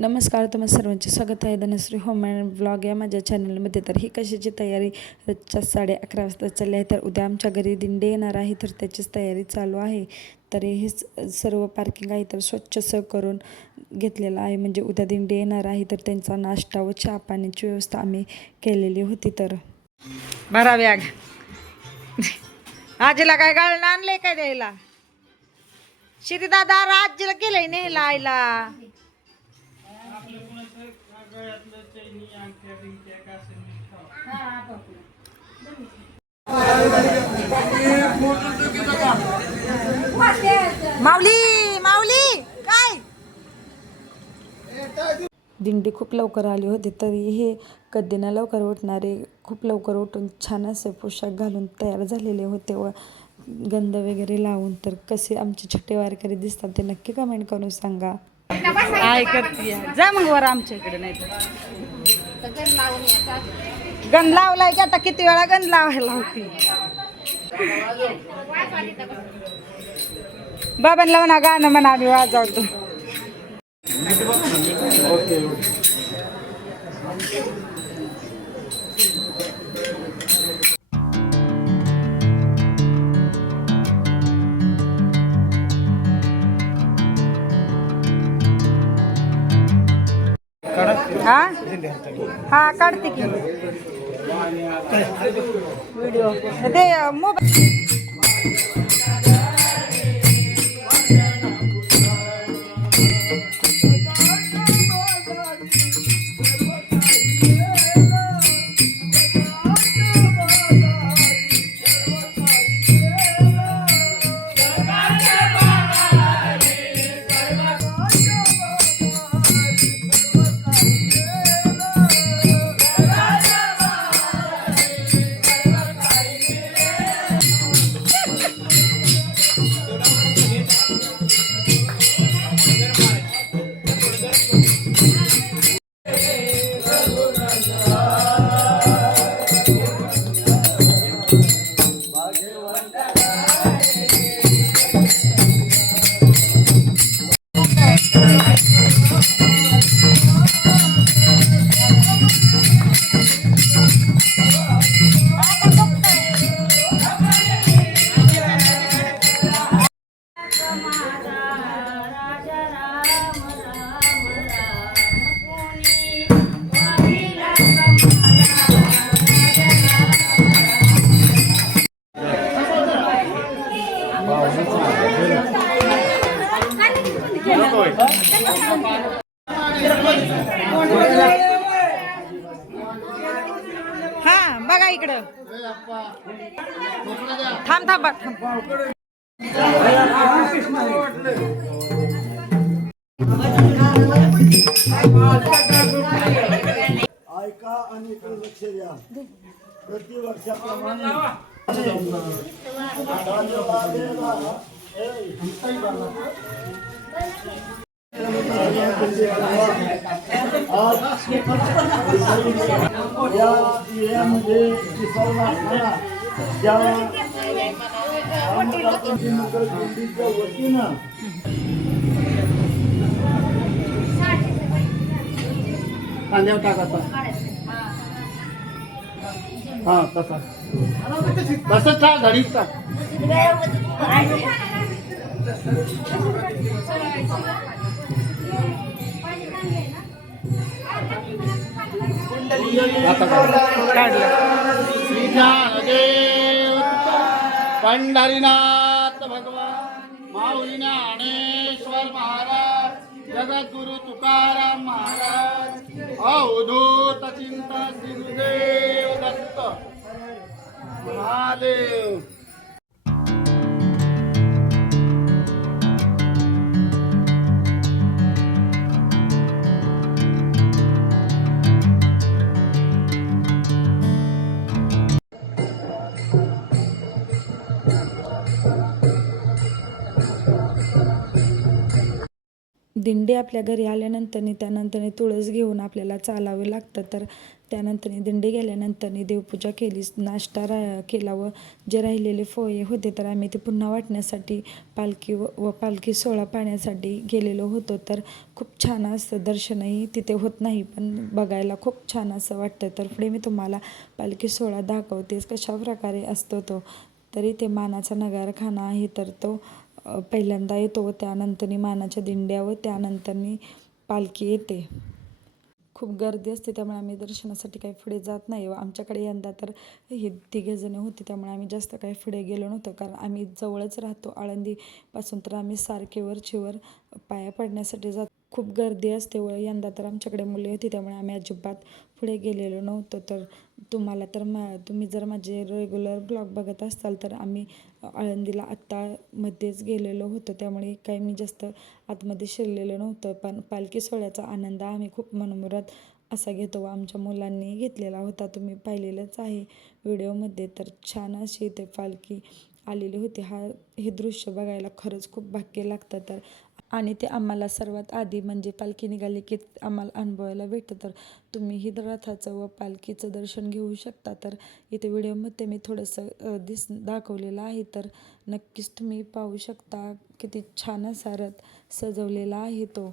नमस्कार, तुम्हा सर्वांचे स्वागत आहे धनश्री होम अँड व्लॉग या माझ्या चॅनलमध्ये. तर ही कशाची तयारी, रोजच्या 11:30 वाजता चालली आहे. तर उद्या आमच्या घरी दिंडी येणार आहे, तर त्याचीच तयारी चालू आहे. तर हे सर्व पार्किंग आहे तर स्वच्छ करून घेतलेलं आहे. म्हणजे उद्या दिंडी येणार आहे, तर त्यांचा नाश्ता व चहा पाण्याची व्यवस्था आम्ही केलेली होती. तर भरा बॅग. आजीला काय गाळण आणलंय काय द्यायला? श्री दादा आजीला केलंय न्यायला आईला. माऊली माऊली काय दिंडी खूप लवकर आली होती, तरी हे कधीना लवकर उठणारे खूप लवकर उठून छान असे पोशाख घालून तयार झालेले होते व गंध वगैरे लावून. तर कसे आमचे छोटे वारकरी दिसतात ते नक्की कमेंट करून सांगा. काय करते जा मग वर आमच्या इकडे. नाही गंध लावलाय की आता किती वेळा गंध लावायला होती. बाबांना म्हणा गाणं म्हणा आम्ही वाजवतो. हा हा काढते की व्हिडिओ ते मोबाईल. हा बघा इकडं. थांब थांब थांब. ऐका आणि लक्ष द्या. प्रतिवर्षाप्रमाणे यामध्ये वतीनं कांद्यावर टाकायचा. हा तसा तसंच टाक घडीच टाक. पंढरीनाथ भगवान माऊली ज्ञानेश्वर महाराज जगद्गुरु तुकाराम महाराज अवधूत चिंता गुरुदेव दत्त महादेव. दिंडी आपल्या घरी आल्यानंतर त्यानंतर तुळस घेऊन आपल्याला चालावे लागतं. तर त्यानंतर दिंडी गेल्यानंतर देवपूजा केली, नाश्ता केला व जे राहिलेले फोये होते तर आम्ही ते पुन्हा वाटण्यासाठी पालखी व पालखी सोहळा पाहण्यासाठी गेलेलो होतो. तर खूप छान असतं, दर्शनही तिथे होत नाही पण बघायला खूप छान असं वाटतं. तर पुढे मी तुम्हाला पालखी सोहळा दाखवतेच कशा प्रकारे असतो तो. तरी ते मानाचा नगारखाना आहे तर तो पहिल्यांदा येतो व त्यानंतर मानाच्या दिंड्या व त्यानंतर पालखी येते. खूप गर्दी असते त्यामुळे आम्ही दर्शनासाठी काही पुढे जात नाही व आमच्याकडे यंदा तर हे तिघेजणं होते त्यामुळे आम्ही जास्त काही पुढे गेलो नव्हतो, कारण आम्ही जवळच राहतो आळंदीपासून. तर आम्ही सारखे वरचेवर पाया पडण्यासाठी जातो. खूप गर्दी असते व यंदा तर आमच्याकडे मुले होती त्यामुळे आम्ही अजिबात पुढे गेलेलो नव्हतो. तर तुम्हाला तर तुम्ही जर माझे रेग्युलर ब्लॉग बघत असाल तर आम्ही आळंदीला आत्तामध्येच गेलेलो होतो त्यामुळे काही मी जास्त आतमध्ये शिरलेलं नव्हतं. पण पालखी सोहळ्याचा आनंद आम्ही खूप मनमुराद असा घेतो व आमच्या मुलांनी घेतलेला होता. तुम्ही पाहिलेलंच आहे व्हिडिओमध्ये. तर छान अशी ते पालखी आलेली होती. हे दृश्य बघायला खरंच खूप भाग्य लागतं. तर आणि ते आम्हाला सर्वात आधी म्हणजे पालखी निघाली की आम्हाला अनुभवायला भेटतं. तर तुम्हीही रथाचं व पालखीचं दर्शन घेऊ शकता. तर इथे व्हिडिओमध्ये मी थोडंसं दाखवलेलं आहे तर नक्कीच तुम्ही पाहू शकता किती छान असा रथ सजवलेला आहे तो.